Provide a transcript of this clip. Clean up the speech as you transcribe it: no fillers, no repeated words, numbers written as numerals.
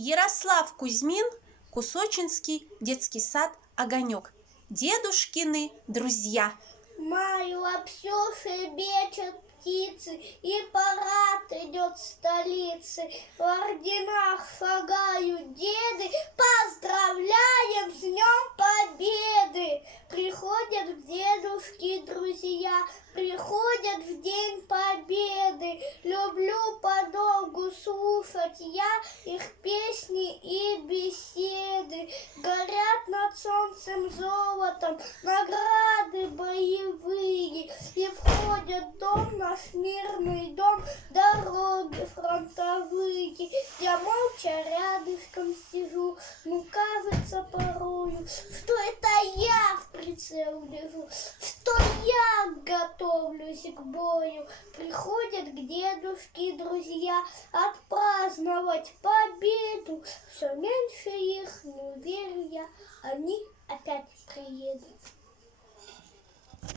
Ярослав Кузьмин, Кусочинский детский сад «Огонек». Дедушкины друзья. Май вовсю щебечет птицы, и парад идет в столице. В орденах шагают деды, поздравляем с Днем Победы! Приходят к дедушке друзья, приходят в День Победы. Люблю подолгу слушать я их песни и беседы. Горят над солнцем золотом награды боевые, и входят в дом, наш мирный дом, дороги фронтовые. Я молча рядышком сижу, ну кажется порою, что это я в прицел лежу, что я готовлюсь к бою. Приходят к дедушке друзья отпраздновать победу. Все меньше их, но верю я, они опять приедут.